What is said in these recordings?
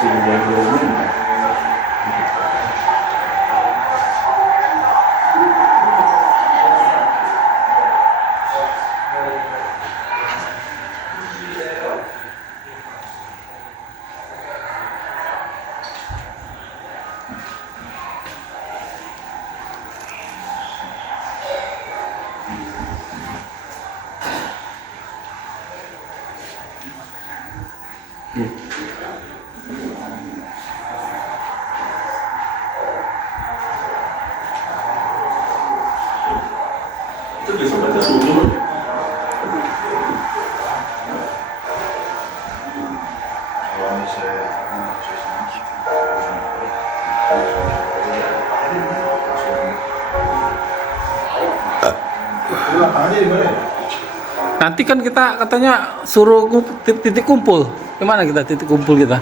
Itu besok baca subuh. Nanti kan kita katanya suruh titik kumpul. Gimana kita titik kumpul kita?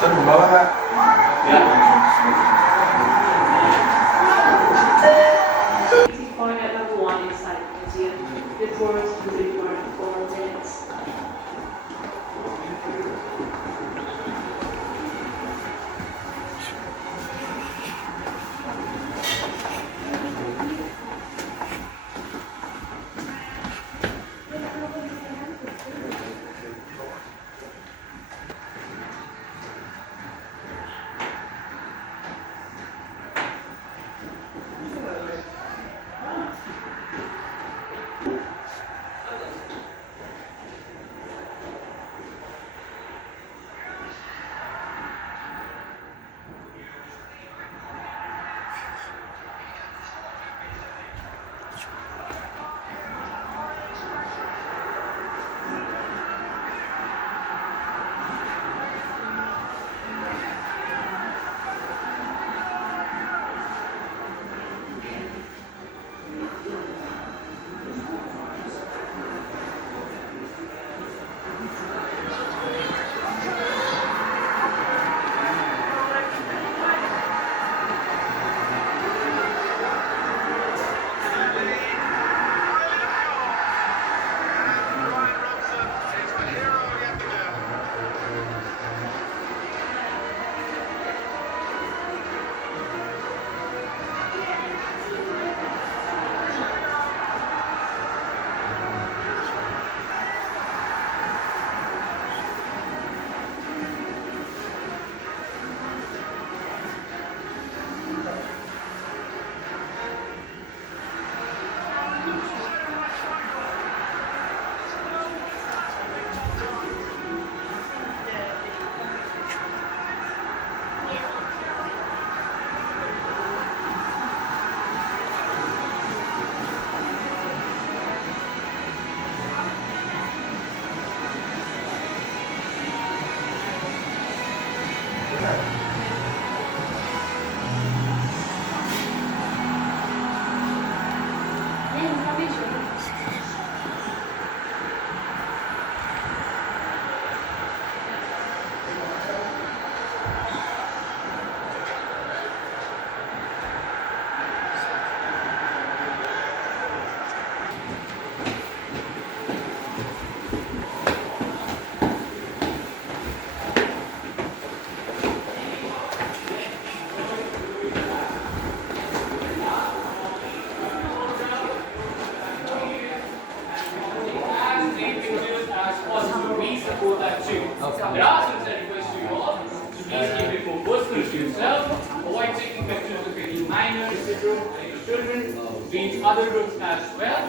Saya membawa Pak. Ya. Point at level 1 inside the museum. The tours usually for 4 minutes. There are some set requests to you all. So please keep it for personal to yourself. Avoid taking pictures of any minors, any children, reach other groups as well.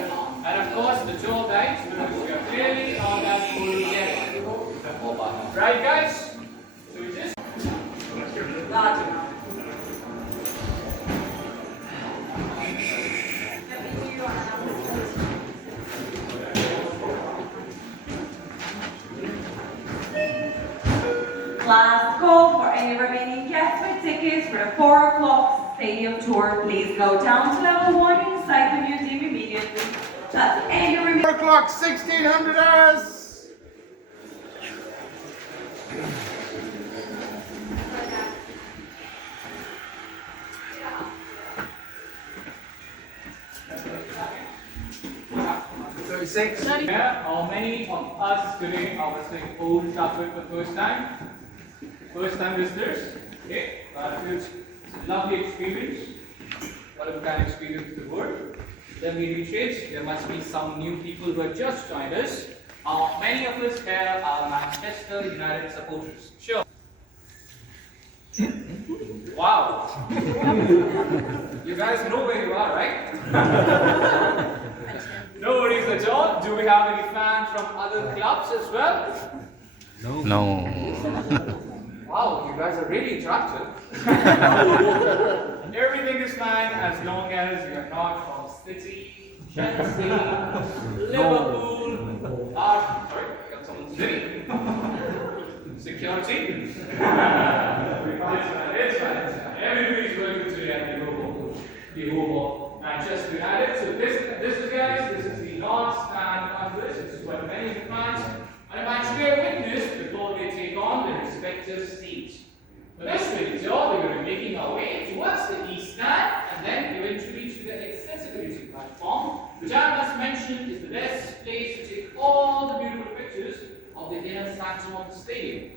And of course the tour guides, because we are clearly on that full together. Right guys? So we just Last call for any remaining guests with tickets for the 4 o'clock stadium tour. Please go down to level 1 inside the museum immediately. That's any remaining 4 o'clock, 1600 hours. 36. Yeah, how many of us today are visiting Old Trafford for the first time? First time visitors? Okay, it's a lovely experience. One of a kind experience of the world. Then we reiterate, there must be some new people who have just joined us. Many of us here are Manchester United supporters. Sure. Wow. You guys know where you are, right? No worries at all. Do we have any fans from other clubs as well? No. Wow, you guys are really attractive. Everything is fine as long as you are not from City, Chelsea, Liverpool, sorry, got someone's City. Security. It's fine. Everybody's welcome today at the home of Manchester United. So this is guys, this is the North Stand Congress. This is what many of the fans and I might bear witness before they take on their respective seats. For this video, we're going to be making our way towards the East Stand and then eventually to the accessibility platform, which I must mention is the best place to take all the beautiful pictures of the inner sanctum of the stadium.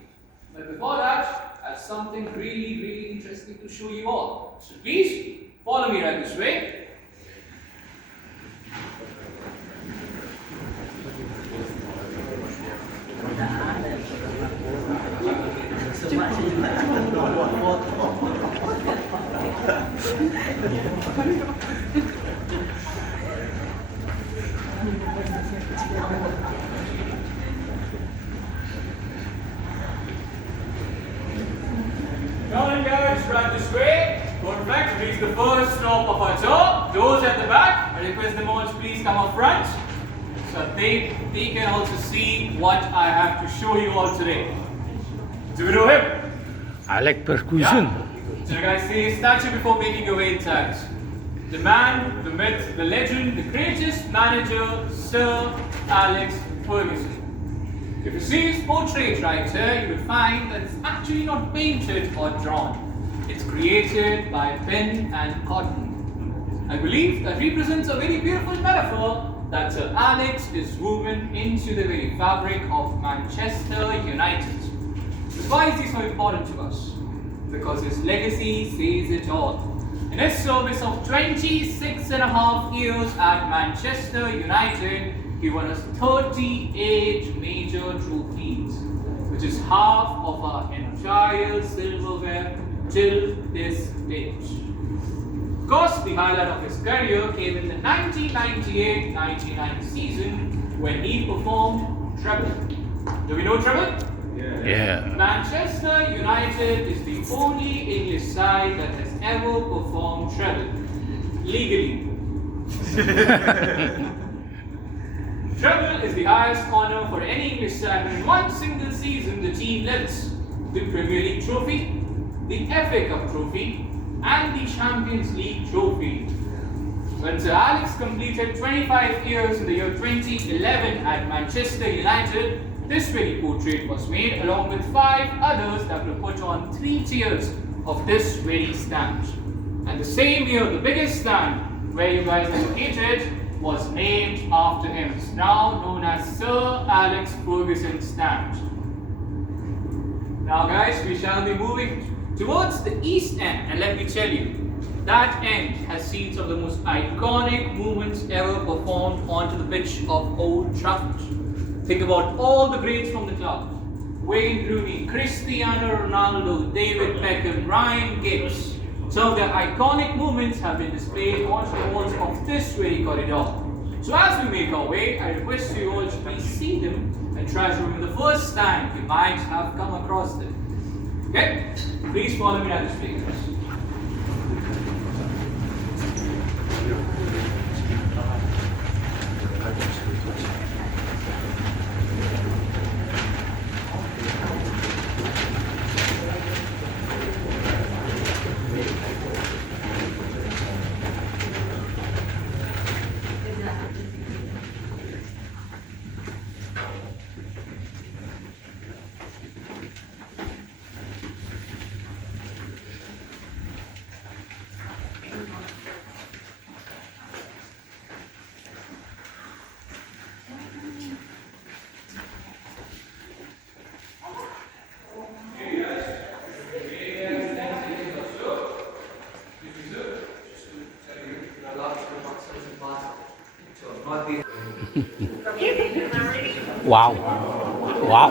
But before that, I have something really interesting to show you all. So please, follow me right this way. Come on guys, right this way. Perfect, reach the first stop of our tour. Doors at the back. I request them all to please come up front so they can also see what I have to show you all today. Do we know him? I like percussion. Yeah. So you guys see his statue before making your way inside. The man, the myth, the legend, the greatest manager, Sir Alex Ferguson. If you see his portrait right here, you will find that it's actually not painted or drawn. It's created by pen and cotton. I believe that represents a very beautiful metaphor that Sir Alex is woven into the very fabric of Manchester United. Why is he so important to us? Because his legacy says it all. In his service of 26.5 years at Manchester United, he won us 38 major trophies, which is half of our entire silverware till this date. Of course, the highlight of his career came in the 1998-99 season when he performed treble. Do we know treble? Yeah. Manchester United is the only English side that has ever performed treble legally. Treble is the highest honor for any English side. In one single season, the team lifts the Premier League trophy, the FA Cup trophy, and the Champions League trophy. When Sir Alex completed 25 years in the year 2011 at Manchester United, this very portrait was made along with 5 others that were put on 3 tiers of this very stand. And the same year, the biggest stand where you guys are located was named after him. It's now known as Sir Alex Ferguson stand. Now guys, we shall be moving towards the east end, and let me tell you, that end has seen some of the most iconic movements ever performed onto the pitch of Old Trafford. Think about all the greats from the club. Wayne Rooney, Cristiano Ronaldo, David Beckham, Ryan Giggs. Some of their iconic movements have been displayed onto the walls of this very corridor. So as we make our way, I request you all to please see them and try to remember the first time you might have come across them. Okay? Please follow me down the street. Wow. Wow.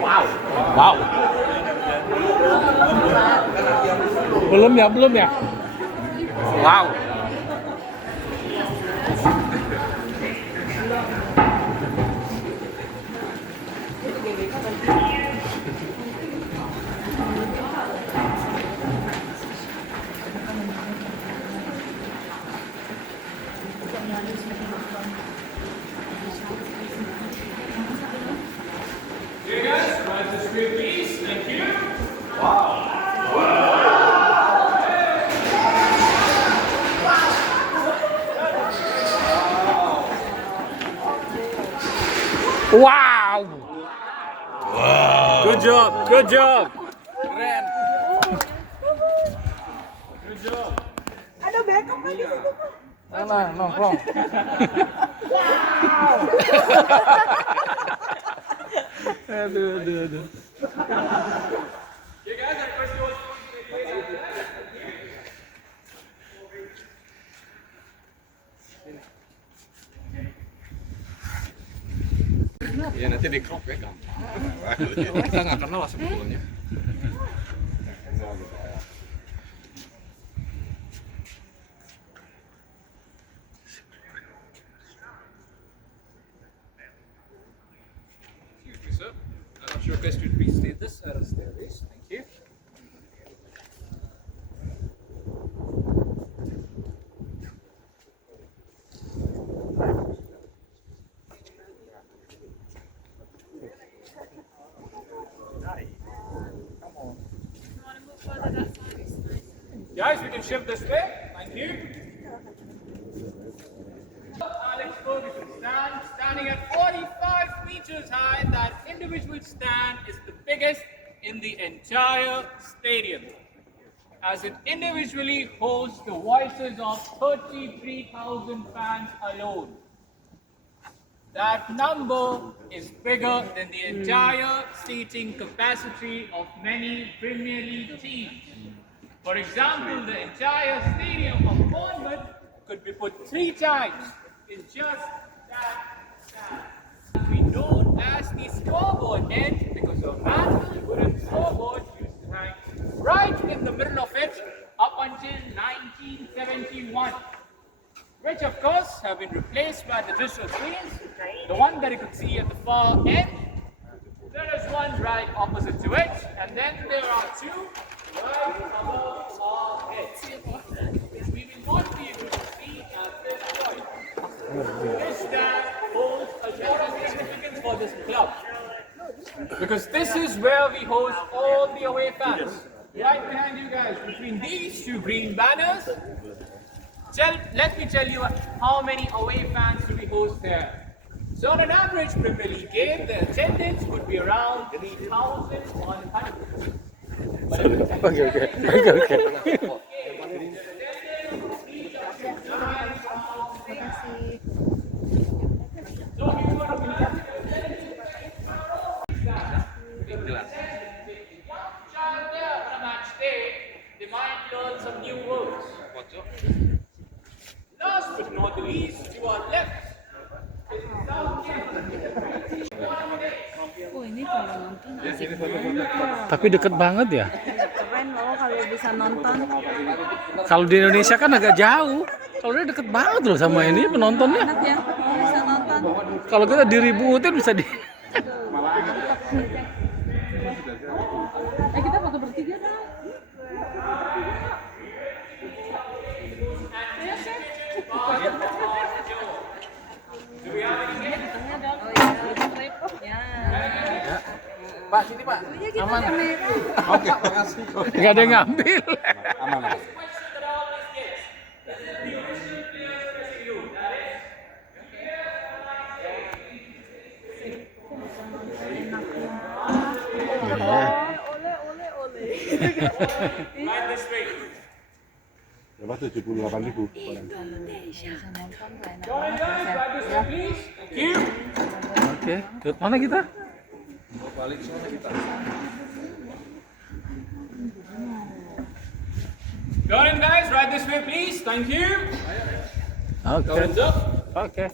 Wow. Wow. Belum ya. Wow. Here guys, right this way please. Thank you. Wow. Good job. Good job. Ada backup lagi situ. Mana nongkrong. Aduh. You guys, our first goal. Ya nanti di crop ya gampang. Kita nggak kenal lah sebetulnya. Excuse me, sir. I'm not sure best you'd please stay this side of the staircase. Thank you. Guys, we can shift this way. Thank you. Alex Ferguson standing at 45 meters high. That individual stand is the biggest in the entire stadium, as it individually holds the voices of 33,000 fans alone. That number is bigger than the entire seating capacity of many Premier League teams. For example, the entire stadium of Bournemouth could be put 3 times in just that stand. We know as the scoreboard ends because a massive wooden scoreboard used to hang right in the middle of it up until 1971. Which of course have been replaced by the digital screens. The one that you could see at the far end, there is one right opposite to it, and then there are 2 right above our heads. Which we will not be able to see at this point. This stand holds a lot of significance for this club, because this is where we host all the away fans. Right behind you guys, between these 2 green banners. Let me tell you how many away fans do we host there. So on an average Premier League game, the attendance would be around 3,100. Okay. They might learn some new words. Last but not the least, to our left. Oh ini kalau nonton asik. Tapi deket banget ya. Keren loh kalau bisa nonton. Kalau di Indonesia kan agak jauh. Kalau dia deket banget loh sama ini penontonnya. Enak ya kalau bisa nonton. Kalau kita diributin bisa di. Kita foto bertiga kan? Do we have any Oh iya, tripodnya. Pak, sini Pak. Iya kita kamera. Oke, makasih. Nggak ada yang ngambil. Aman. question that I always get? This is the original players dressing room. That is. Right this way. Berapa 78.000? Bisa nonton kayak enak Join banget guys, ya. right this way please. Thank you. Oke, ke mana kita? Join guys, right this way please. Thank you. Oke. Thumbs up. Oke.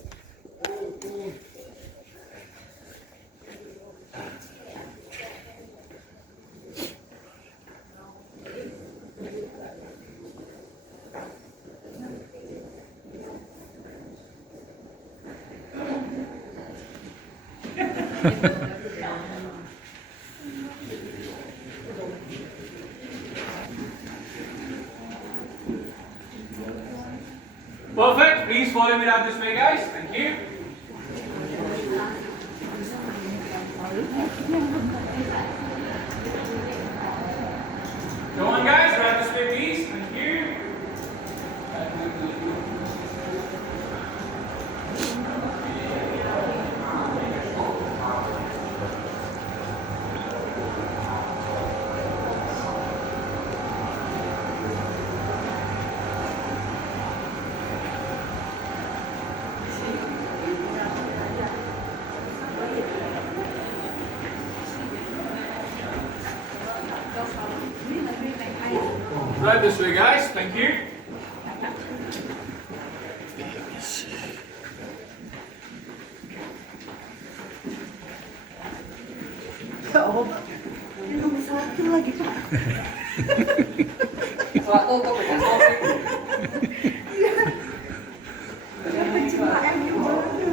Perfect. Please follow me down this way, guys. Thank you. Come on, guys. Right this way, please. Thank you. Right this way, guys. Thank you.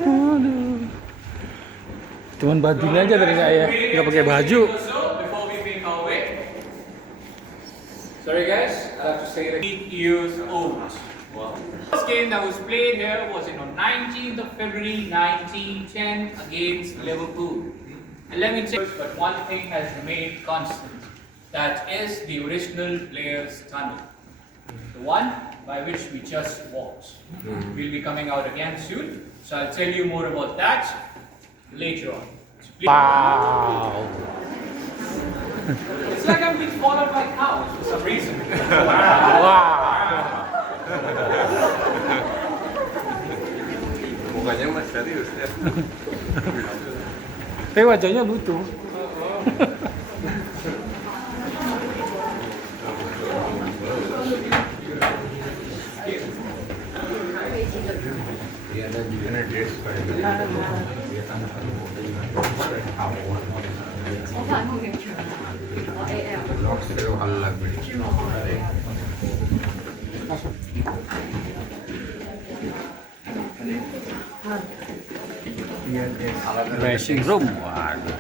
Aduh. Cuman bajunya aja tadi nggak pakai baju. Before we make our way. Sorry, guys. I have to say that 8 years old. Wow. First game that was played here was on 19th of February 1910 against Liverpool. And let me tell you, but one thing has remained constant. That is the original players' tunnel. The one by which we just walked. We'll be coming out again soon. So I'll tell you more about that later on. So please- Wow. It's like I'm being followed by cows for some reason. Wow. Mukanya mas serius ya. Tapi wajahnya lucu. Dressing room. Waduh.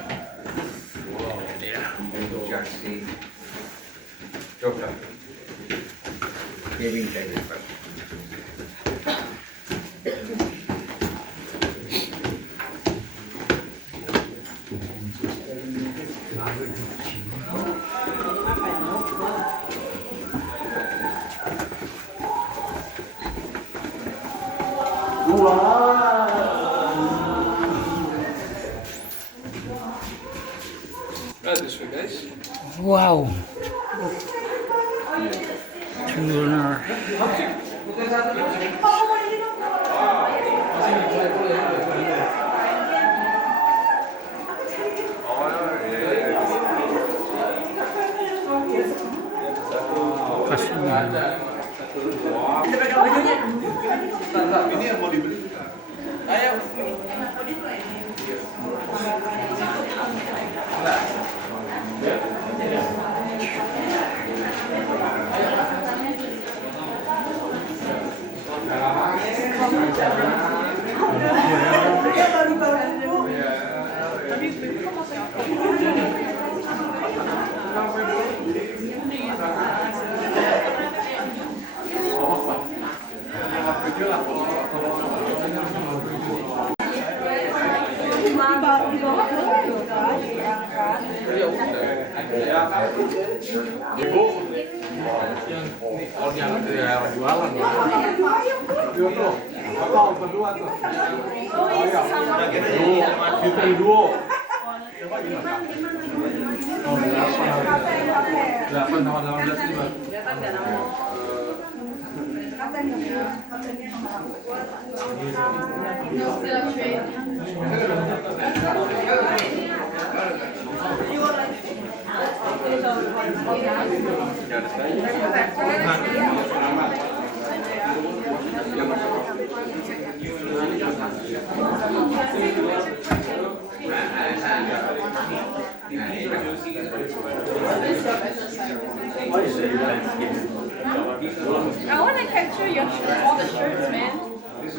Coba. Kevin tadi. Right this way, guys. Wow. Tuner. Ini yang mau dibeli. Ayo. Kalau yang jualan. Itu tuh. Apa berdua tuh? Kita duo. Oh, 8 sama 18 juga. I want to capture your shirt, all the shirts, man. We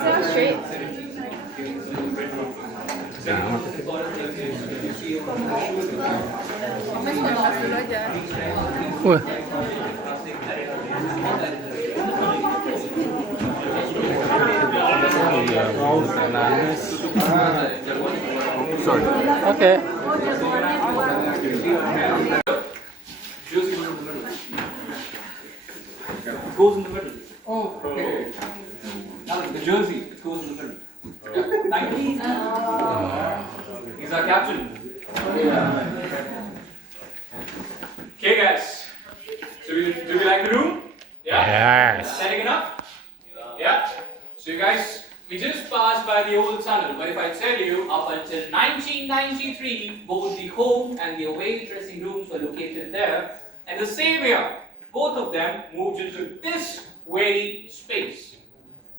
sell straight. Mas ngelas dulu aja. Wah. Sorry. Oke. Jersey goes in the middle. It goes in the middle. Oh, okay. Now the jersey, it goes in the middle. Yeah, thank you. He's our captain. Okay, guys. So do we like the room? Yeah? Yes. Setting enough? Yeah? So you guys, we just passed by the old tunnel, but if I tell you, up until 1993, both the home and the away dressing rooms were located there, and the same year, both of them moved into this very space.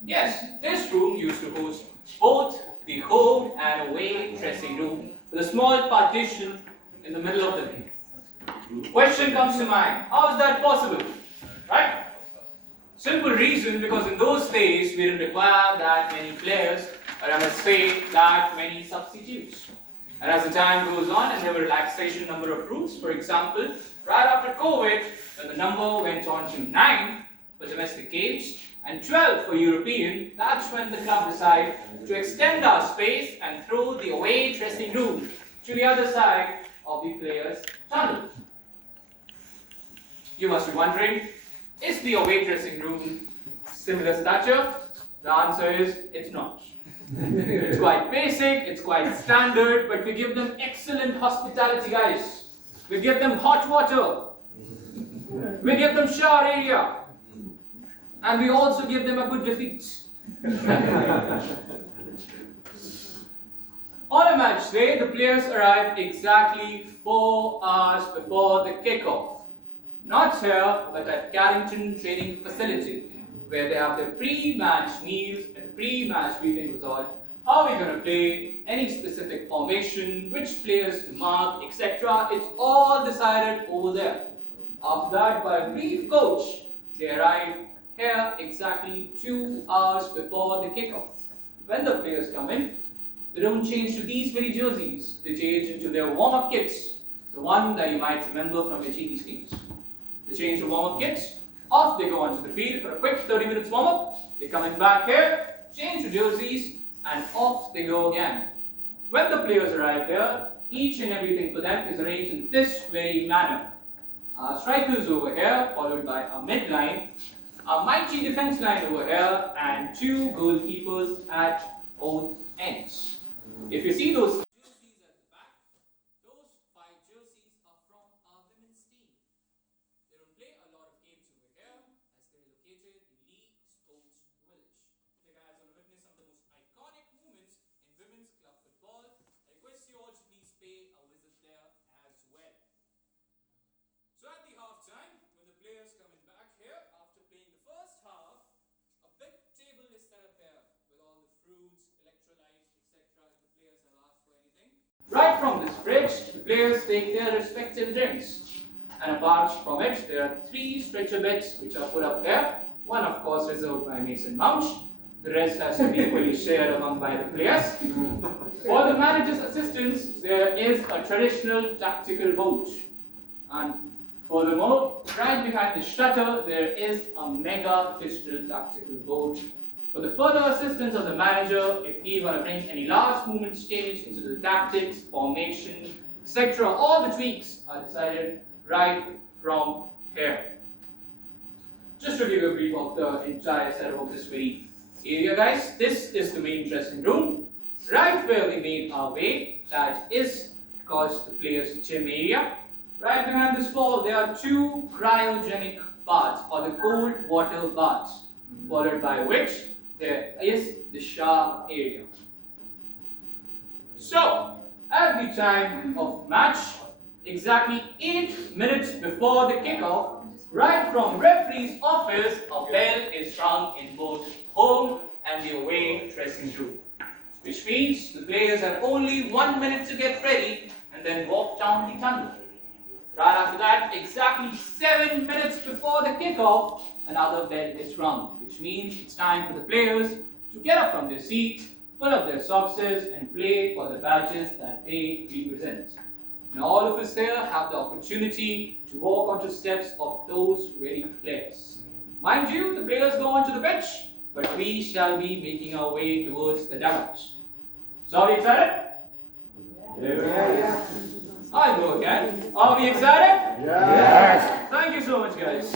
Yes, this room used to host both the home and away dressing room with a small partition in the middle of the room. Question comes to mind, how is that possible? Right? Simple reason, because in those days we didn't require that many players, or I must say that many substitutes. And as the time goes on and there were relaxation number of rules, for example, right after COVID, when the number went on to 9 for domestic games and 12 for European, that's when the club decided to extend our space and throw the away dressing room to the other side of the players' tunnel. You must be wondering, is the away dressing room similar stature? The answer is, it's not. It's quite basic, it's quite standard, but we give them excellent hospitality, guys. We give them hot water. We give them shower area. And we also give them a good defeat. On a match day, the players arrive exactly 4 hours before the kickoff. Not here, but at Carrington Training Facility, where they have their pre-match meals and pre-match briefing result. Are we going to play any specific formation, which players to mark, etc. It's all decided over there. After that, by a brief coach, they arrive here exactly 2 hours before the kickoff. When the players come in, they don't change to these very jerseys. They change into their warm-up kits, the one that you might remember from your TV screens. They change to warm-up kits, off they go onto the field for a quick 30 minutes warm-up. They come in back here, change to jerseys, and off they go again. When the players arrive here, each and everything for them is arranged in this very manner. Our strikers over here, followed by our midline, our mighty defense line over here, and 2 goalkeepers at both ends. If you see those jerseys at the back, those 5 jerseys are from our women's team. They don't play a lot of games over here as they're located in Lee Sports Village. If you guys want to witness some of the most iconic moments in women's club football, I request you all to please pay a visit there as well. So at the half time, when the players coming back here after playing the first half, a big table is set up here with all the fruits, electrolytes, etc. if the players have asked for anything. Right from this fridge, the players take their respective drinks. And apart from it, there are 3 stretcher beds which are put up there. One of course reserved by Mason Mount. The rest has to be equally shared among by the players. For the manager's assistants, there is a traditional tactical boat. And furthermore, right behind the shutter, there is a mega digital tactical board. For the further assistance of the manager, if he want to bring any last moment change into the tactics, formation, etc., all the tweaks are decided right from here. Just to give you a brief of the entire setup of this very area, guys, this is the main dressing room. Right where we made our way, that is, of course, the players' gym area. Right behind this wall, there are 2 cryogenic baths, or the cold water baths, followed by which there is the shower area. So, at the time of match, exactly 8 minutes before the kickoff, right from referee's office, a bell is rung in both dressing room. Which means the players have only 1 minute to get ready and then walk down the tunnel. Right after that, exactly 7 minutes before the kickoff, another bell is rung, which means it's time for the players to get up from their seats, pull up their socks and play for the badges that they represent. Now all of us here have the opportunity to walk onto steps of those very players. Mind you, the players go onto the pitch, but we shall be making our way towards the dugout. So are we excited? Yeah. I'll go again. Are we excited? Yes. Thank you so much, guys.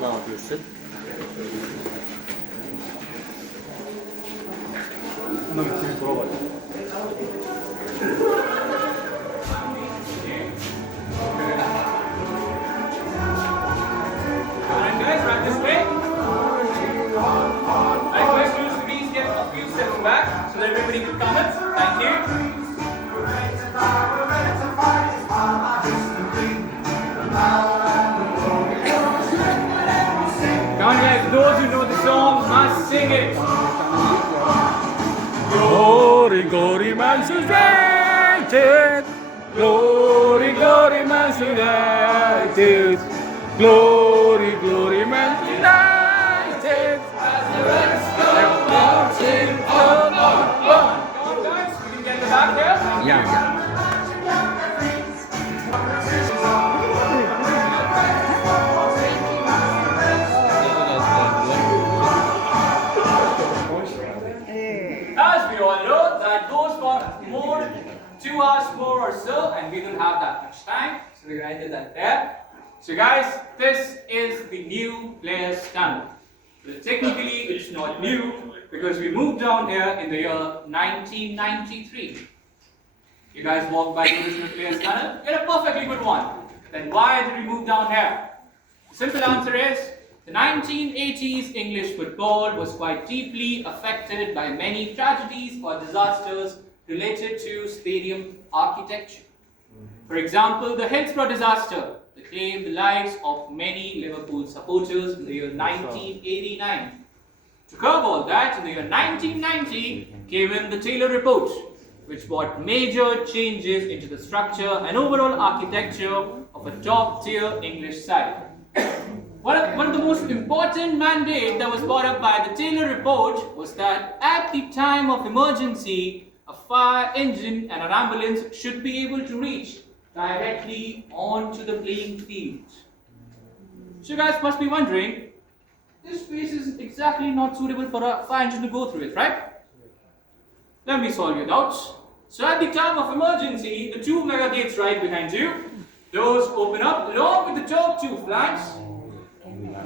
Wow, you sit. Alright guys, right this way. I request you to please get a few steps back so that everybody can come in. Thank you. Come on guys, those who know the song must sing it. Glory, glory, Manchester United. Glory, glory, Manchester United. Glory, glory, Manchester United. Come on guys, we can get the back there. Yeah. As we all know, that goes for more 2 hours more or so, and we don't have that much time, so we're going to end that there. So guys, this is the new players' tunnel. Well, technically, it's not new because we moved down here in the year 1993. You guys walked by the original players' tunnel? You're a perfectly good one. Then why did we move down here? The simple answer is, the 1980s English football was quite deeply affected by many tragedies or disasters related to stadium architecture. For example, the Hillsborough disaster that claimed the lives of many Liverpool supporters in the year 1989. To curb all that, in the year 1990 came in the Taylor Report, which brought major changes into the structure and overall architecture of a top-tier English side. One of the most important mandates that was brought up by the Taylor Report was that at the time of emergency, a fire engine and an ambulance should be able to reach directly onto the playing field. So you guys must be wondering, this space is exactly not suitable for a fire engine to go through it, right? Let me solve your doubts. So at the time of emergency, the 2 mega gates right behind you, those open up along with the top 2 flanks.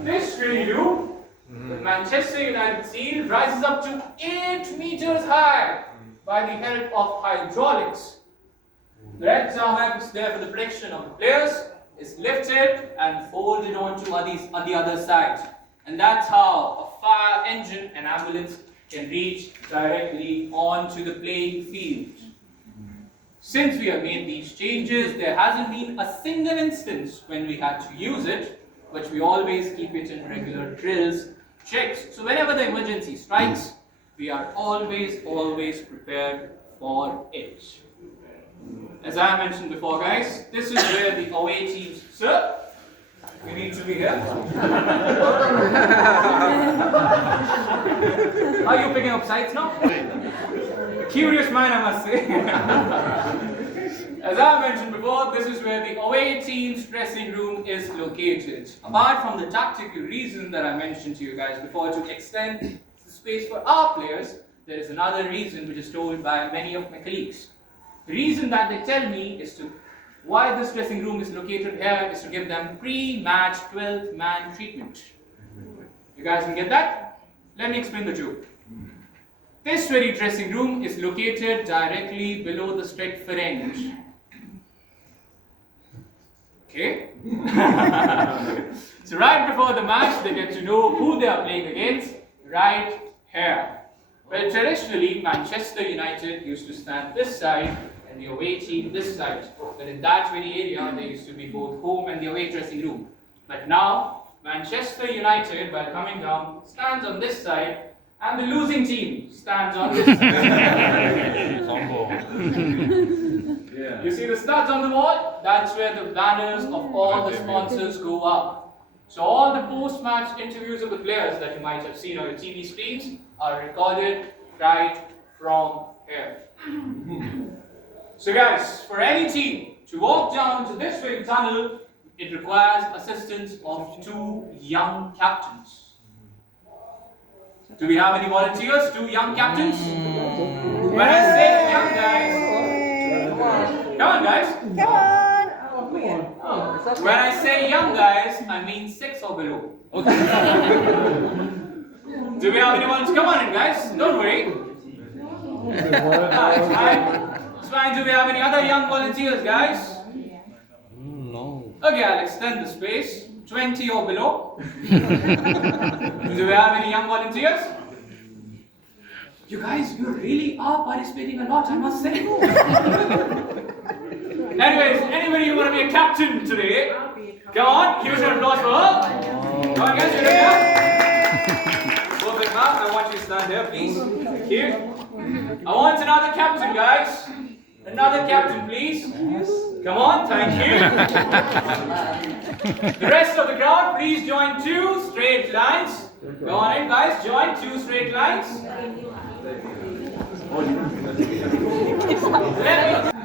This radio, the Manchester United seal, rises up to 8 meters high by the help of hydraulics. The red tarmac is there for the protection of the players, is lifted and folded onto on the other side. And that's how a fire engine and ambulance can reach directly onto the playing field. Since we have made these changes, there hasn't been a single instance when we had to use it, but we always keep it in regular drills, checks. So whenever the emergency strikes, we are always prepared for it. As I mentioned before, guys, this is where the away teams, sir, we need to be here. Are you picking up sides now? A curious mind, I must say. As I mentioned before, this is where the away team's dressing room is located. Apart from the tactical reason that I mentioned to you guys before to extend the space for our players, there is another reason which is told by many of my colleagues. The reason that they tell me is to why this dressing room is located here is to give them pre-match 12th man treatment. You guys can get that? Let me explain the joke. This very dressing room is located directly below the Stretford end. Okay? So right before the match, they get to know who they are playing against right here. Well, traditionally, Manchester United used to stand this side and the away team this side. But in that very area, there used to be both home and the away dressing room. But now, Manchester United, while coming down, stands on this side And the losing team stands on this. You see the studs on the wall? That's where the banners of all the sponsors go up. So all the post-match interviews of the players that you might have seen on your TV screens are recorded right from here. So guys, for any team to walk down to this way tunnel, it requires assistance of 2 young captains. Do we have any volunteers? 2 young captains? When I say young guys, come on guys. When I say young guys, I mean 6 or below. Do we have any volunteers? Come on in guys, don't worry. It's fine. It's fine. Do we have any other young volunteers guys? No. Okay, I'll extend the space. 20 or below. Do we have any young volunteers? You guys, you really are participating a lot, I must say. Anyways, anybody who want to be a captain today? Come on, give us an applause for her. Come on guys, you ready now? Perfect, ma'am. I want you to stand here, please. Thank you. I want another captain, guys. Another captain, please. Come on, thank you. The rest of the crowd, please join 2 straight lines. Go on in, guys. Join 2 straight lines.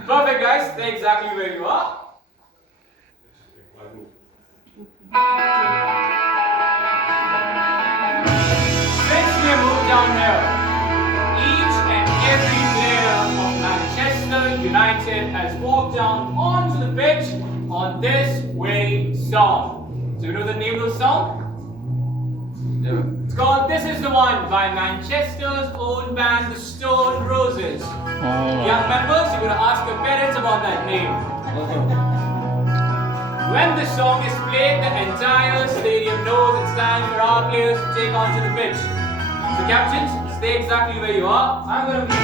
Perfect, guys. Stay exactly where you are. Since we have moved down here, each and every player of Manchester United has walked down onto the pitch on this way song. So you know the name of the song? It's called This Is The One by Manchester's own band, The Stone Roses. Young members, you're going to ask your parents about that name. When the song is played, the entire stadium knows it's time for our players to take onto the pitch. So captains, stay exactly where you are. I'm going to be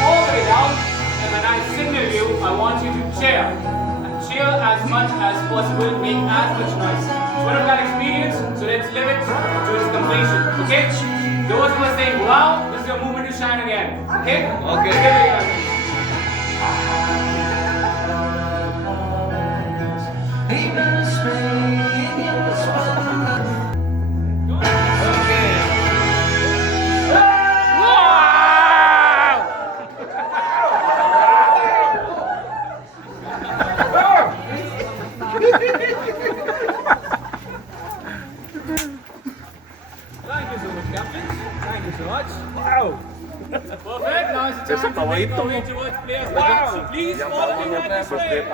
all the way down, and when I signal you, I want you to cheer. And cheer as much as possible, make as much noise. It's one of that experience, so let's live it to its completion. Okay? Those who are saying, wow, this is your moment to shine again. Okay? Okay. Here we go. Thank you so much, captains. Thank you so much. Wow. Perfect. Now it's time to make our way towards players' wow. So please follow me right this way.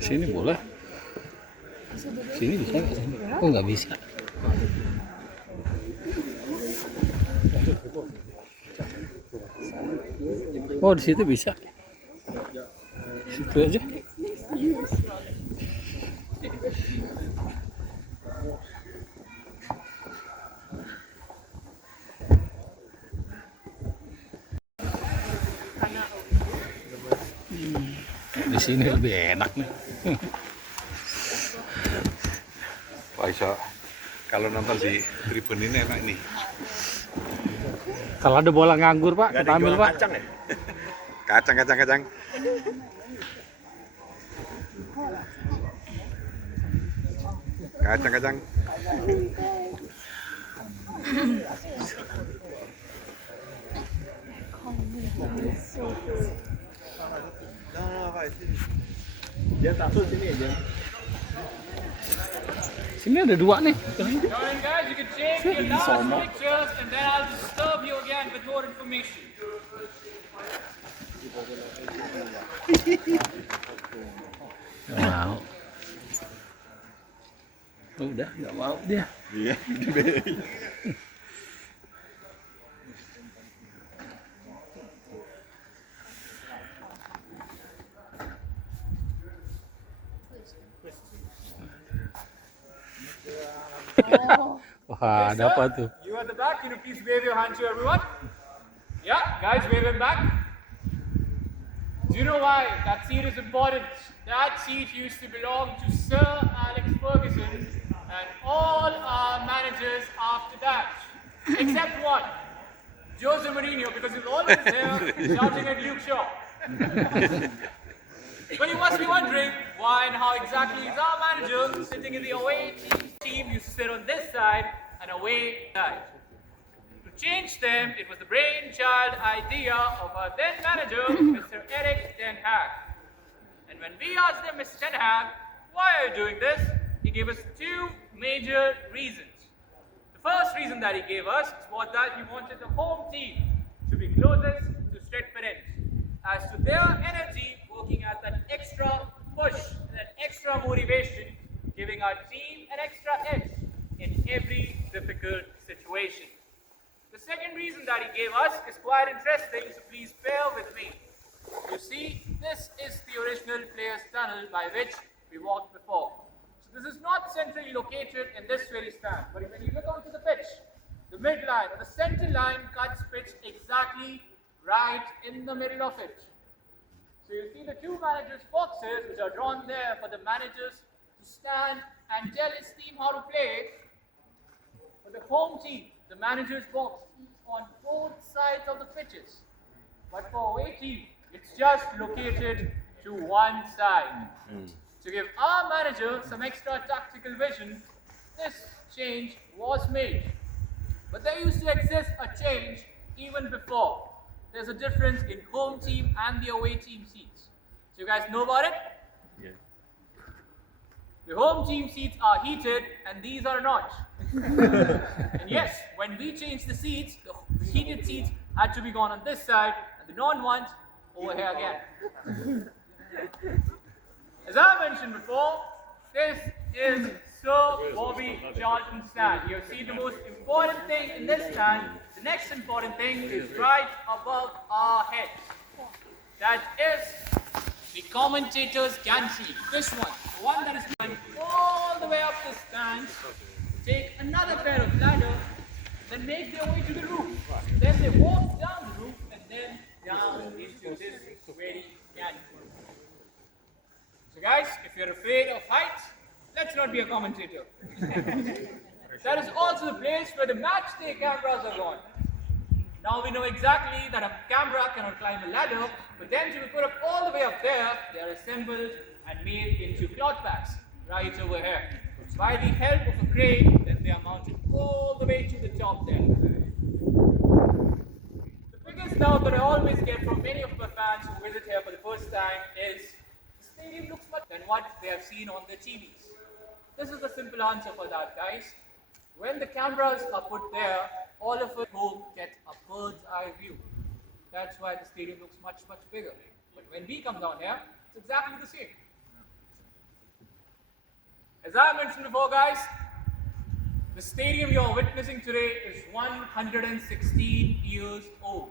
Sini boleh. Sini bisa nggak sini? Oh nggak bisa. Oh di situ bisa. Situ aja. Di sini lebih enak nih. Wah, iso. Kalau nonton di tribun ini enak nih. Kalau ada bola nganggur Pak, kita ambil Pak. Kacang ya? Kacang. Kacang. Dia takut sini aja. Sini ada dua nih. Alright guys, you can take your last pictures and then I'll disturb you again with more information. Nggak mau. Udah, nggak mau dia. Iya, Wah, ada apa tuh? You at the back, can you please wave your hand to everyone? Yeah, guys, wave it back. Do you know why that seat is important? That seat used to belong to Sir Alex Ferguson and all our managers after that. Except one, Jose Mourinho, because he's always there shouting at Luke Shaw. But you must be wondering why and how exactly is our manager sitting in the away team used to sit on this side and away side. To change them, it was the brainchild idea of our then manager, Mr. Eric Ten Hag. And when we asked him, Mr. Ten Hag, why are you doing this? He gave us two major reasons. The first reason that he gave us was that he wanted the home team to be closest to Trafford as to their energy working at that extra push, that extra motivation, giving our team an extra edge in every difficult situation. The second reason that he gave us is quite interesting, so please bear with me. You see, this is the original players' tunnel by which we walked before. So this is not centrally located in this very stand, but when you look onto the pitch, the midline or the center line cuts pitch exactly right in the middle of it. So you see the two managers' boxes which are drawn there for the managers to stand and tell his team how to play. For the home team, the manager's box is on both sides of the pitches. But for away team, it's just located to one side. To give our manager some extra tactical vision, this change was made. But there used to exist a change even before. There's a difference in home team and the away team seats. So you guys know about it? Yeah. The home team seats are heated and these are not. And yes, when we changed the seats, the heated seats had to be gone on this side and the non-ones over here again. As I mentioned before, this is Sir Bobby Charlton's stand. You see the most important thing in this stand, the next important thing is right above our heads. That is the commentators gantry. This one, the one that is going all the way up the stand, take another pair of ladders, then make their way to the roof. Then they walk down the roof and then down into this very gantry. So guys, if you're afraid of heights, let's not be a commentator. That is also the place where the match day cameras are gone. Now we know exactly that a camera cannot climb a ladder, but then to be put up all the way up there, they are assembled and made into cloth bags right over here. By the help of a crane, then they are mounted all the way to the top there. The biggest doubt that I always get from many of my fans who visit here for the first time is the stadium looks much than what they have seen on their TVs. This is the simple answer for that, guys. When the cameras are put there, all of us home get a bird's eye view. That's why the stadium looks much, much bigger. But when we come down here, it's exactly the same. As I mentioned before, guys, the stadium you're witnessing today is 116 years old.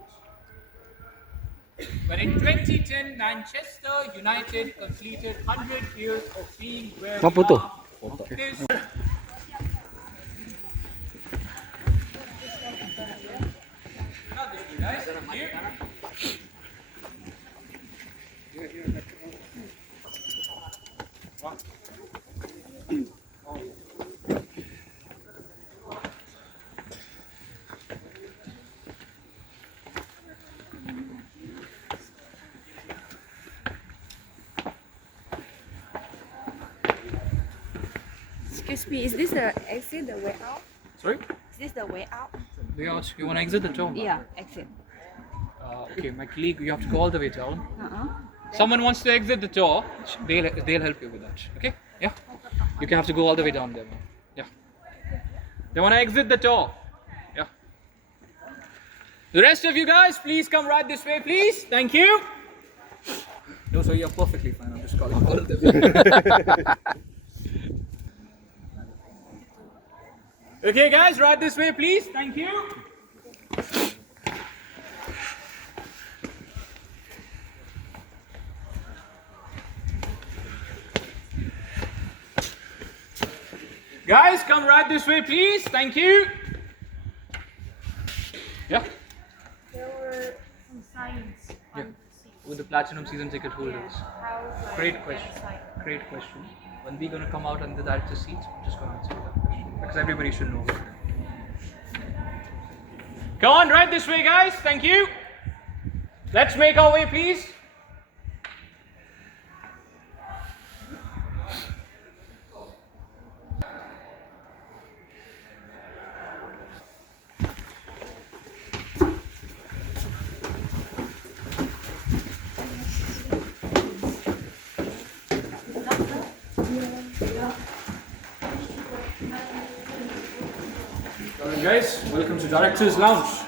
When in 2010, Manchester United completed 100 years of being where we Apa tuh? are. This Not this way, guys. Here. Excuse me, is this the exit, the way out? Sorry? Is this the way out? You want to exit the door? Yeah, exit. Okay, my colleague, you have to go all the way down. Uh-uh. Someone wants to exit the door, they'll help you with that. Okay? Yeah? You can have to go all the way down there, man. Yeah. They want to exit the door. Yeah. The rest of you guys, please come right this way, please. Thank you. No, so you're perfectly fine. I'm just calling all of them. Okay, guys, right this way, please. Thank you. Guys, come right this way, please. Thank you. Yeah. There were some signs Yeah. on the seats. With the platinum season ticket holders. How's like Great the question. sign? Great question. When we gonna come out on the director seats, I'm just gonna answer that question because everybody should know about it. Come on, right this way, guys. Thank you. Let's make our way, please. Alright, guys. Welcome to Directors Lounge.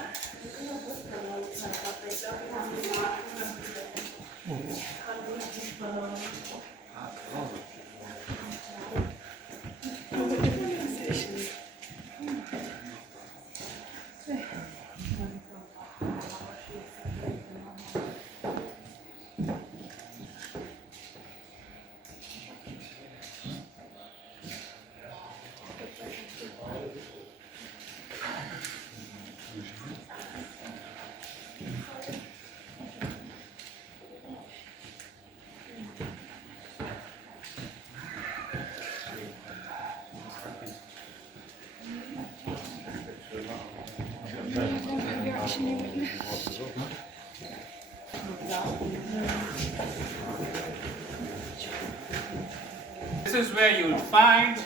This is where you'll find,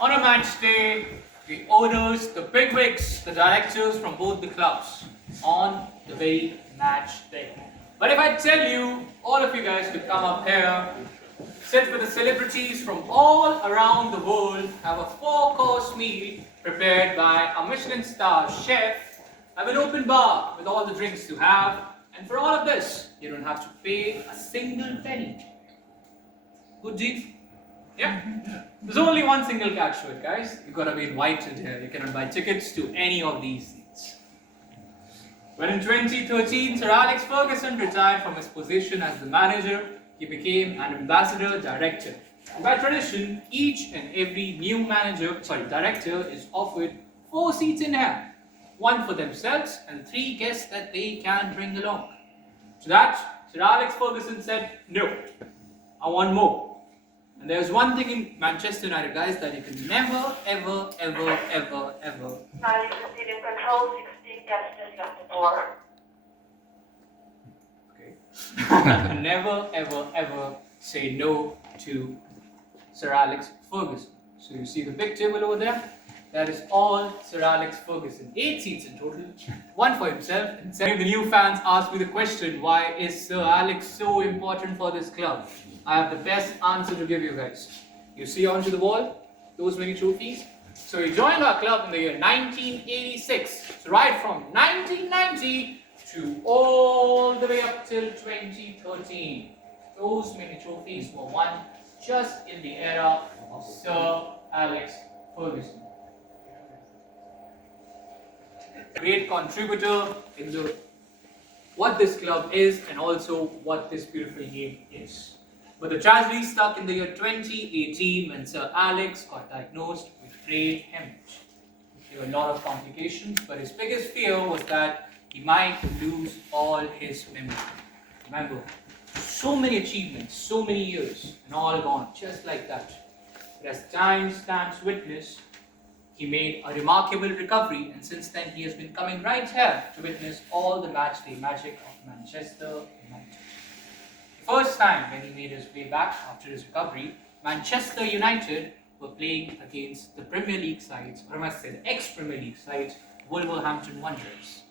on a match day, the owners, the bigwigs, the directors from both the clubs on the very match day. But if I tell you, all of you guys to come up here, sit with the celebrities from all around the world, have a 4-course meal prepared by a Michelin star chef, have an open bar with all the drinks to have, and for all of this, you don't have to pay a single penny. Good deal? Yeah? There's only one single catch to it, guys. You've got to be invited here. You cannot buy tickets to any of these seats. When in 2013, Sir Alex Ferguson retired from his position as the manager, he became an ambassador director. And by tradition, each and every new director is offered 4 seats in here. 1 for themselves and 3 guests that they can bring along. To that, Sir Alex Ferguson said, no, I want more. And there's one thing in Manchester United, guys, that you can never, ever, ever, ever, ever. Managed to see in control 16 guests at the door. Okay. Never, ever, ever say no to Sir Alex Ferguson. So you see the big table over there? That is all Sir Alex Ferguson. 8 seats in total, 1 for himself. And the new fans ask me the question, why is Sir Alex so important for this club? I have the best answer to give you guys. You see onto the wall, those many trophies? So he joined our club in the year 1986. So right from 1990 to all the way up till 2013. Those many trophies were won just in the era of Sir Alex Ferguson. Great contributor in what this club is and also what this beautiful game is. But the tragedy struck in the year 2018 when Sir Alex got diagnosed with brain hemorrhage. There were a lot of complications, but his biggest fear was that he might lose all his memory. Remember, so many achievements, so many years, and all gone, just like that. But as time stands witness, he made a remarkable recovery, and since then he has been coming right here to witness all the match day magic of Manchester United. The first time when he made his way back after his recovery, Manchester United were playing against the Premier League sides, or I must say the ex-Premier League side, Wolverhampton Wanderers.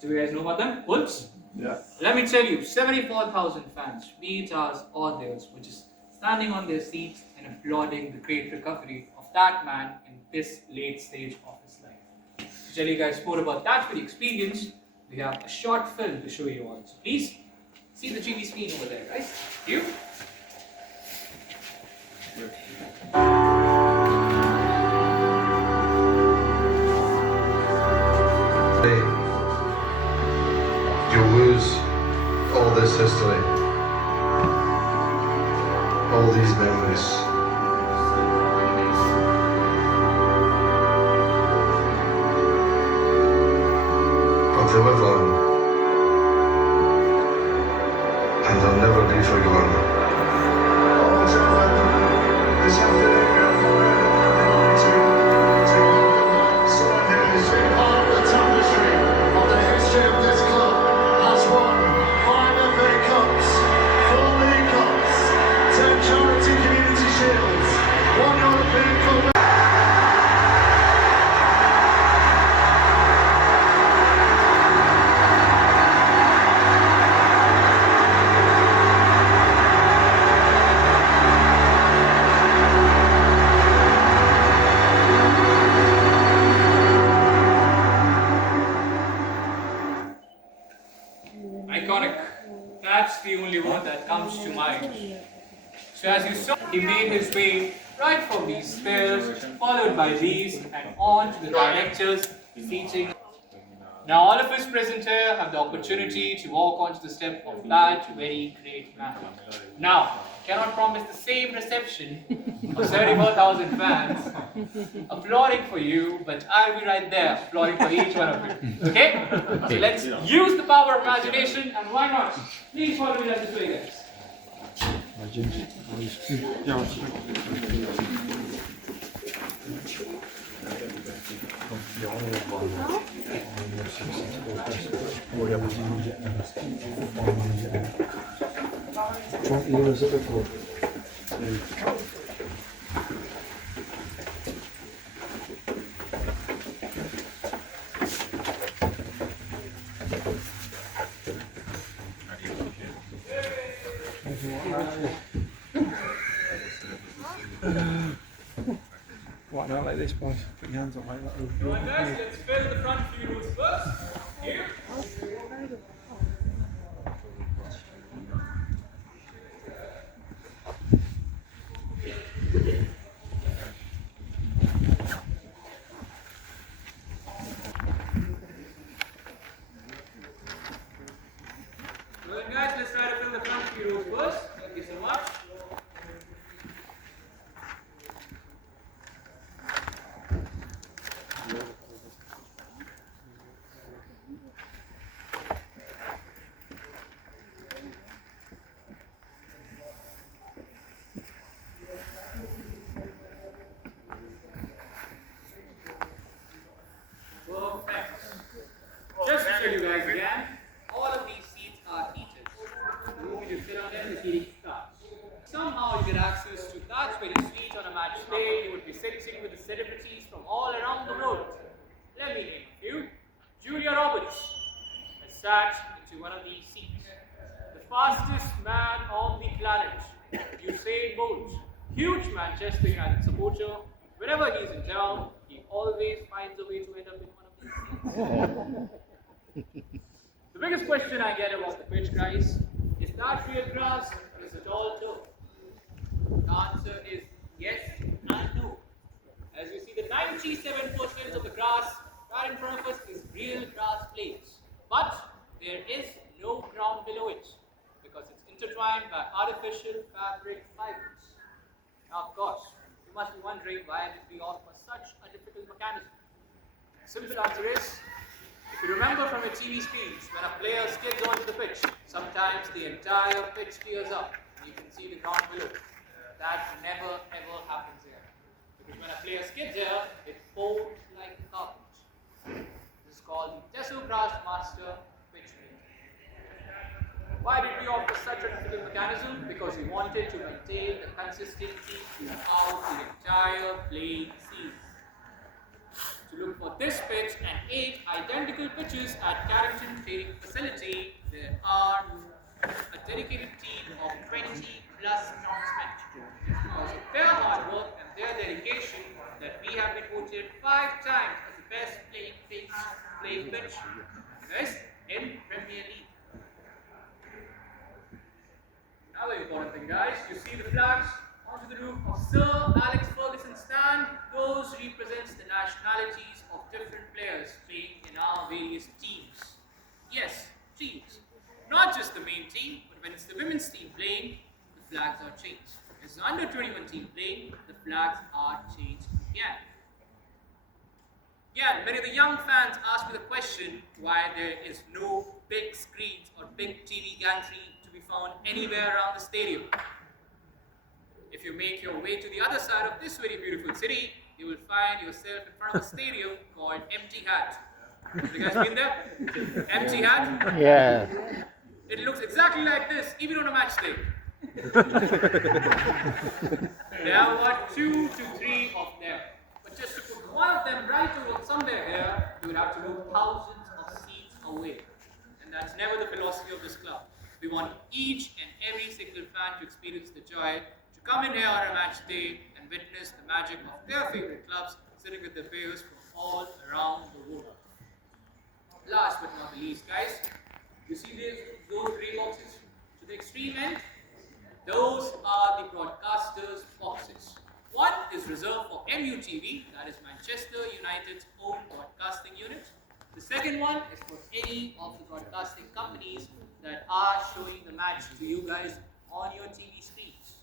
Do you guys know about them? Wolves? Yeah. Let me tell you, 74,000 fans, be it ours or theirs, were just standing on their seats and and applauding the great recovery of that man in this late stage of his life. To tell you guys more about that very experience, we have a short film to show you all. So please see the TV screen over there, guys. Thank you. You'll lose all this history, all these memories. But they live on, and they'll never be forgotten. This afternoon we are to welcome someone who has been part of the tapestry of the history of this club, has won 5 FA Cups, 4 League Cups, 10 Charity Community Shields, 1 European Cup. Iconic. That's the only word that comes to mind. So as you saw, he made his way right from these stairs, followed by these, and on to the director's seating. Now all of us present here have the opportunity to walk onto the step of that very great man. Now, I cannot promise the same reception of 74,000 fans applauding for you, but I'll be right there applauding for each one of you. Okay? So let's use the power of imagination, and why not? Please follow me this way, guys. Right now, like this, boys. Put your hands up like that. Come on, guys, let's fill the front few rows first. Here. Well, guys, let's try to fill the front few rows first. Thank you so much. Perfect. Just to tell you guys again, all of these seats are heated. The moment you sit on them, the heating starts. Somehow you get access to that very suite on a match day. You would be sitting with the celebrities from all around the world. Let me name a few. Julia Roberts has sat into one of these seats. The fastest man on the planet, Usain Bolt, huge Manchester United supporter. Whenever he's in town, he always finds a way to end up in one of these seats. The biggest question I get about the pitch, guys, is that real grass or is it all dirt? The answer is yes and no. As you see, the 97% of the grass right in front of us is real grass plates. But there is no ground below it because it's intertwined by artificial fabric fibers. Now, of course, you must be wondering why did we offer such a difficult mechanism? Simple answer is, if you remember from your TV screens, when a player skids onto the pitch, sometimes the entire pitch tears up and you can see the ground below. That never ever happens here. Because when a player skids here, it folds like a carpet. This is called the Tessograss Master Pitch Rate. Why did we offer such a difficult mechanism? Because we wanted to maintain the consistency throughout the entire playing season. To look for this pitch and 8 identical pitches at Carrington Training Facility, there are a dedicated team of 20 plus groundsmen. So there playing pitch is in Premier League. Another important thing, guys, you see the flags onto the roof of Sir Alex Ferguson's stand. Those represents the nationalities of different players playing in our various teams. Yes, teams. Not just the main team, but when it's the women's team playing, the flags are changed. As the under 21 team playing, the flags are changed again. Yeah, many of the young fans ask me the question why there is no big screens or big TV gantry to be found anywhere around the stadium. If you make your way to the other side of this very beautiful city, you will find yourself in front of a stadium called Empty Hat. Have you guys been there? Empty Hat? Yeah. It looks exactly like this, even on a match day. There are 2 to 3 of them. But just to put one of them right over somewhere here, you would have to move thousands of seats away. And that's never the philosophy of this club. We want each and every single fan to experience the joy to come in here on a match day and witness the magic of their favorite clubs sitting with their players from all around the world. Last but not the least, guys, you see those grey boxes to the extreme end? Those are the broadcasters' boxes. One is reserved for MUTV, that is Manchester United's own broadcasting unit. The second one is for any of the broadcasting companies that are showing the match to you guys on your TV screens.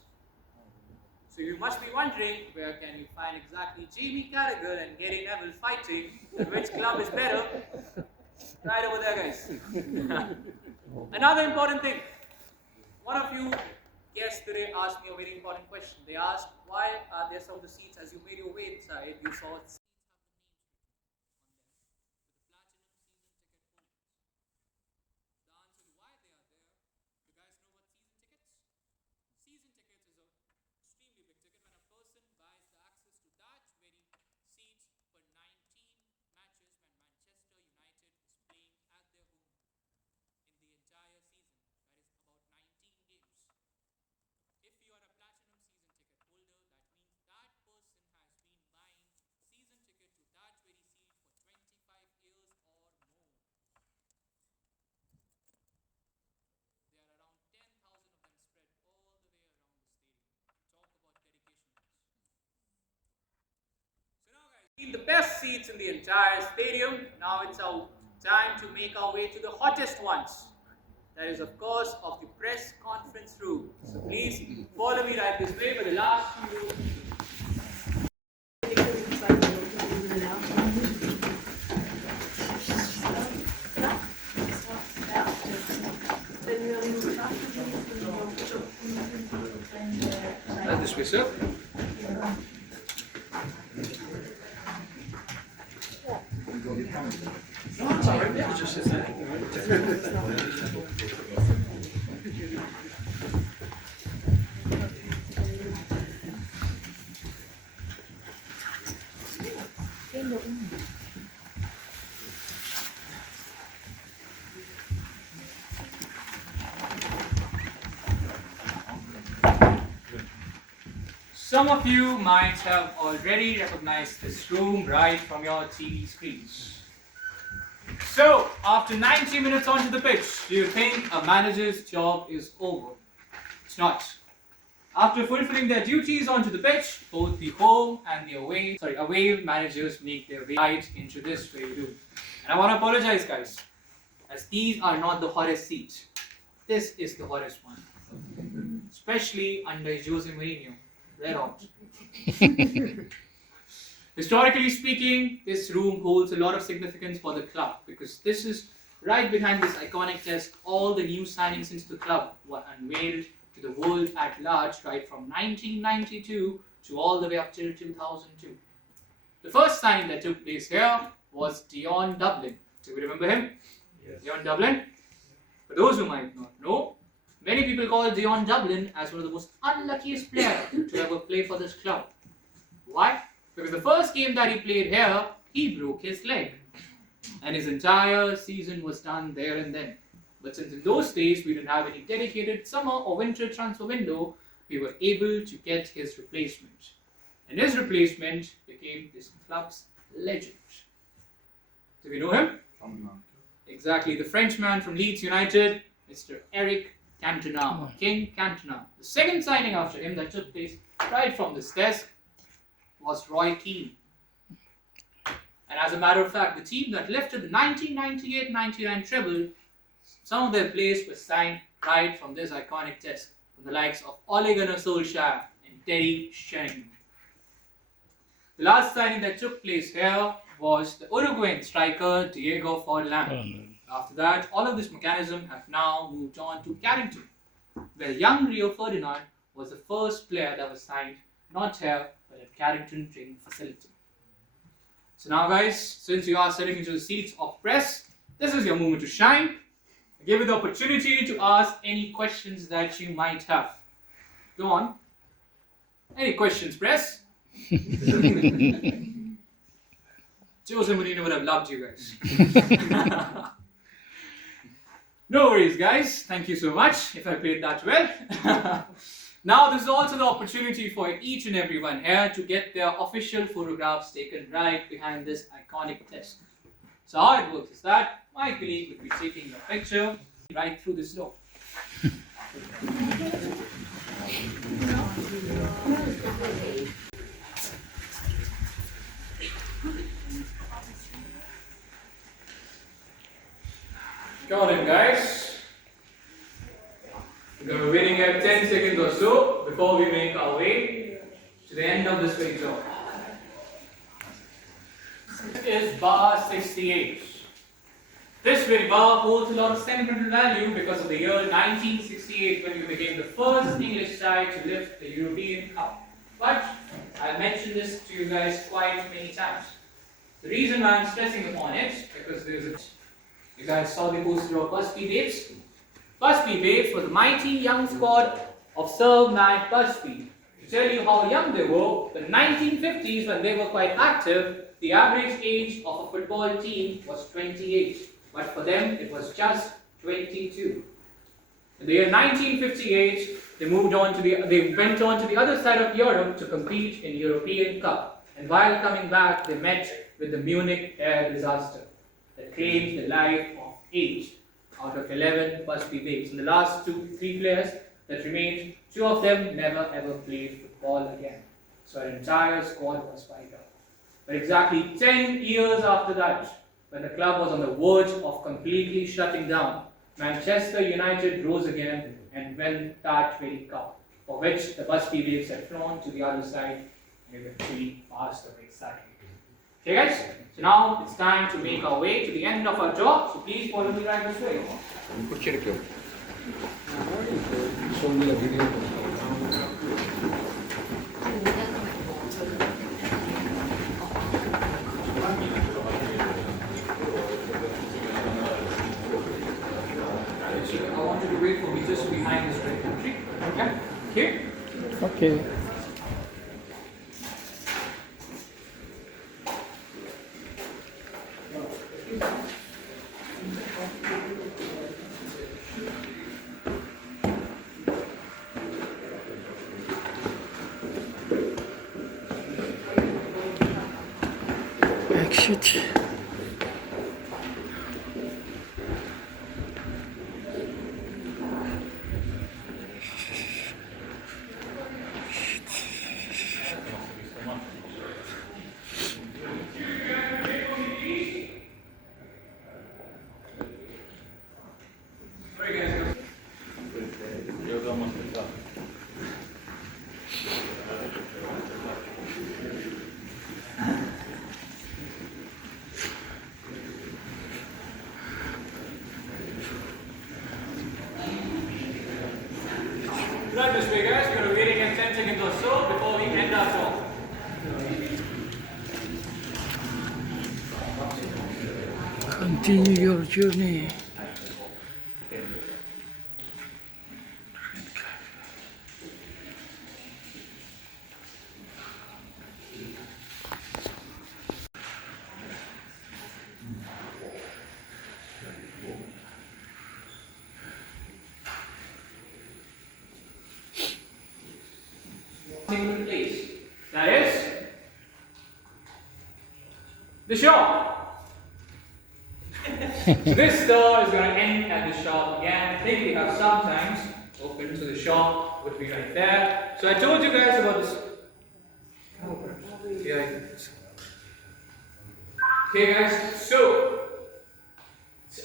So you must be wondering, where can you find exactly Jamie Carragher and Gary Neville fighting, and which club is better? Right over there, guys. Another important thing. One of you guests today asked me a very important question. They asked, why are there some of the seats, as you made your way inside, you saw seats have the names written on them with the platinum season ticket holders. The answer to why they are there, you guys know what season tickets? Season tickets is an extremely big ticket when a person buys the access to that very seat for 19 matches when Manchester United is playing at their home in the entire season. That is about 19 games. If you are a platinum season ticket holder, that means that person has been buying season ticket to that very seat for 25 years or more. There are around 10,000 of them spread all the way around the stadium. Talk about dedication, guys. So now, guys, we've seen the best seats in the entire stadium. Now it's our time to make our way to the hottest ones. That is, of course, of the press conference room. So please follow me right this way for the last few rooms. This way, sir. Some of you might have already recognized this room right from your TV screens. So, after 90 minutes onto the pitch, do you think a manager's job is over? It's not. After fulfilling their duties onto the pitch, both the home and the away managers make their way right into this very room. And I want to apologize, guys, as these are not the hottest seats. This is the hottest one, especially under Jose Mourinho. Red hot. Historically speaking, this room holds a lot of significance for the club because this is right behind this iconic desk. All the new signings into the club were unveiled to the world at large right from 1992 to all the way up till 2002. The first signing that took place here was Dion Dublin. Do you remember him? Yes. Dion Dublin? For those who might not know, many people call Dion Dublin as one of the most unluckiest players to ever play for this club. Why? Because the first game that he played here, he broke his leg. And his entire season was done there and then. But since in those days we didn't have any dedicated summer or winter transfer window, we were able to get his replacement. And his replacement became this club's legend. Do we know him? Exactly, the Frenchman from Leeds United, Mr. Eric Cantona, King Cantona. The second signing after him that took place right from this desk was Roy Keane. And as a matter of fact, the team that lifted the 1998-99 treble, some of their players were signed right from this iconic desk, from the likes of Ole Gunnar Solskjaer and Terry Sheringham. The last signing that took place here was the Uruguayan striker Diego Forlan. After that, all of this mechanism have now moved on to Carrington, where young Rio Ferdinand was the first player that was signed, not here, but at Carrington training facility. So now guys, since you are sitting into the seats of press, this is your moment to shine. I give you the opportunity to ask any questions that you might have. Go on. Any questions, press? Jose Mourinho would have loved you guys. No worries, guys. Thank you so much if I played that well. Now, this is also the opportunity for each and everyone here to get their official photographs taken right behind this iconic desk. So how it works is that my colleague will be taking a picture right through this door. Come on in, guys. We're going to be waiting at 10 seconds or so before we make our way to the end of this picture. This is bar 68. This very bar holds a lot of sentimental value because of the year 1968 when we became the first English side to lift the European Cup. But I'll mention this to you guys quite many times. The reason why I'm stressing upon it because there's a... You guys saw the poster of Busby Babes? Busby Babes was a mighty young squad of Sir Matt Busby. To tell you how young they were, in the 1950s when they were quite active, the average age of a football team was 28. But for them, it was just 22. In the year 1958, they went on to the other side of Europe to compete in European Cup. And while coming back, they met with the Munich air disaster that claimed the life of 8 out of 11 Busby Babes. And the last 3 players that remained, 2 of them never ever played football again. So our entire squad was wiped out. But exactly 10 years after that, when the club was on the verge of completely shutting down, Manchester United rose again and won that very cup, for which the Busby Babes had flown to the other side and eventually passed away sadly. Okay guys, so now it's time to make our way to the end of our job, so please follow me right this way. I want you to wait for me just behind this red country. Okay? Okay? Okay. Exit. Right this way guys, we're going to be waiting at 10 seconds or so before we end our job. Continue your journey. Single place. That is the shore. So this store is going to end at the shop again. I think we have sometimes open, so the shop would be right there. So I told you guys about this. Okay guys, so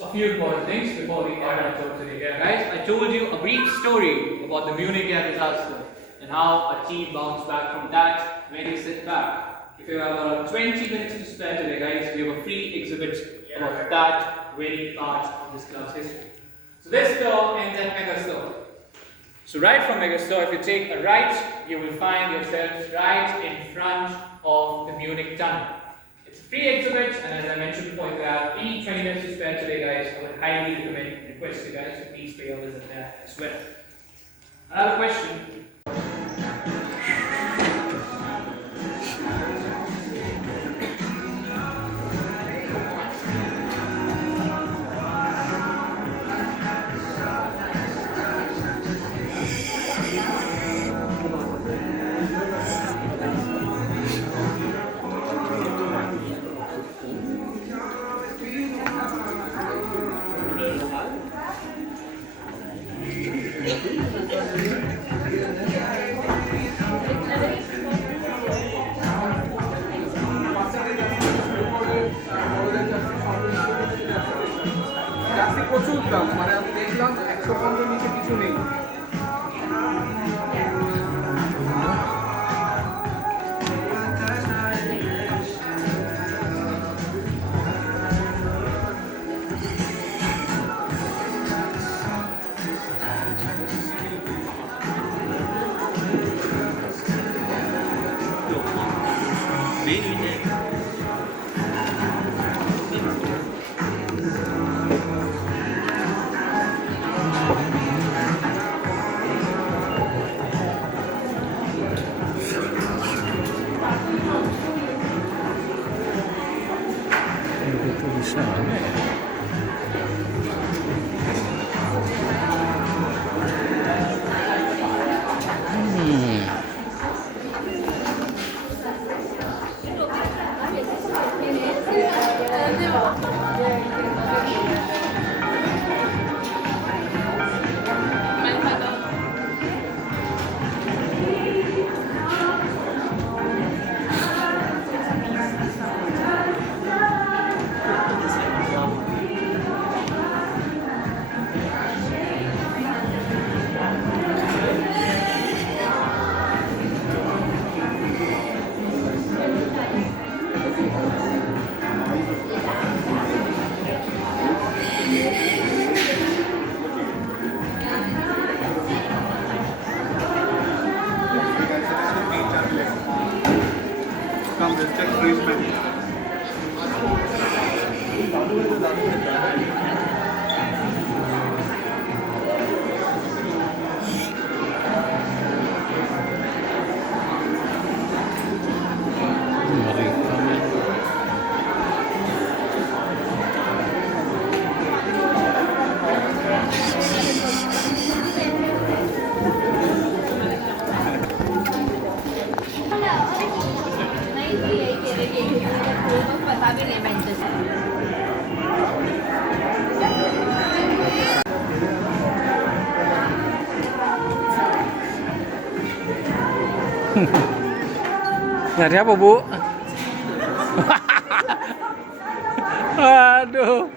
a few important things before we end our talk today. Yeah, guys, I told you a brief story about the Munich air disaster and how a team bounced back from that when they sit back. If you have around 20 minutes to spare today, guys, we have a free exhibit about that very part of this club's history. So this store ends at Mega Store. So right from Mega Store, if you take a right, you will find yourselves right in front of the Munich Tunnel. It's a free exhibit, and as I mentioned before, if you have any 20 minutes to spare today, guys, I would highly recommend and request you guys to please pay your visit there as well. Another question. প্রচুর দাম, মানে আমি দেখলাম 150 নিচে কিছু নেই। Nyari apa, Bu? Aduh.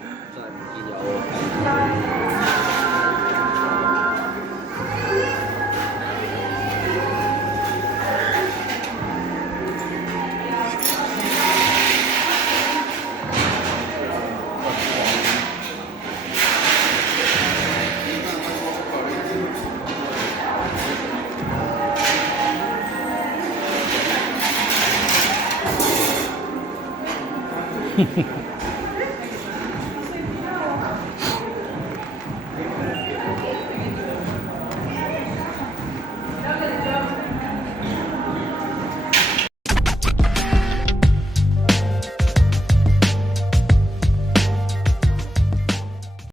Hehehe